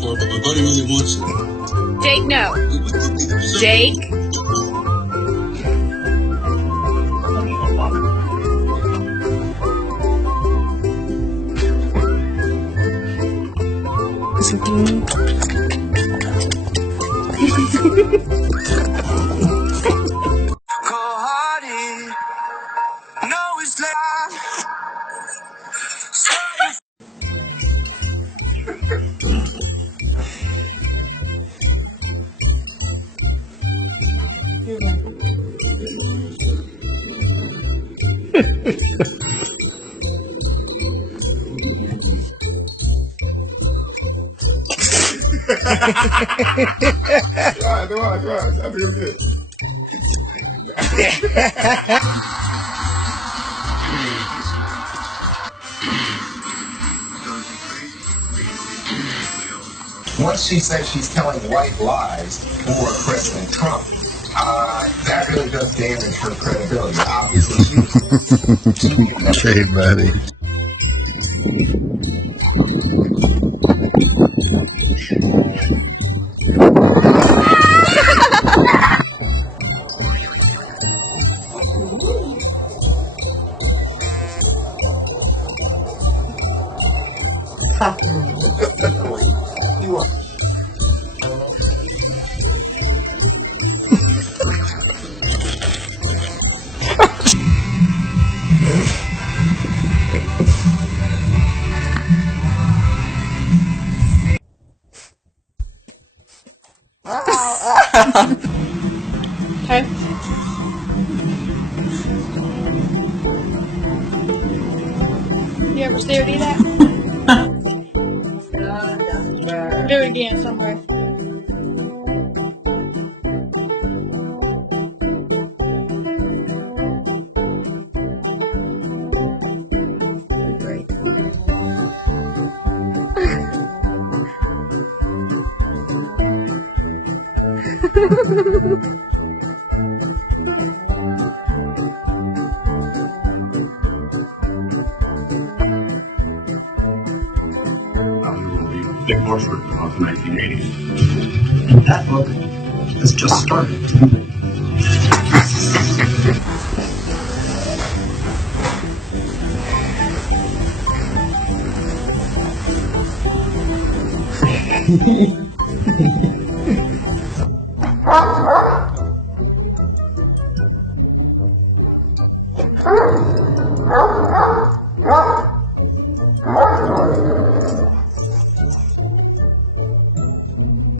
for, but my buddy really wants it. Jake, no. Jake? Come on. That'll be good. Once she says she's telling white lies for President Trump, that really does damage her credibility. Obviously, Okay, buddy. you are. Okay. You ever see her do that? Do it again somewhere. Dick Horsford of the 1980s. And that book has just started.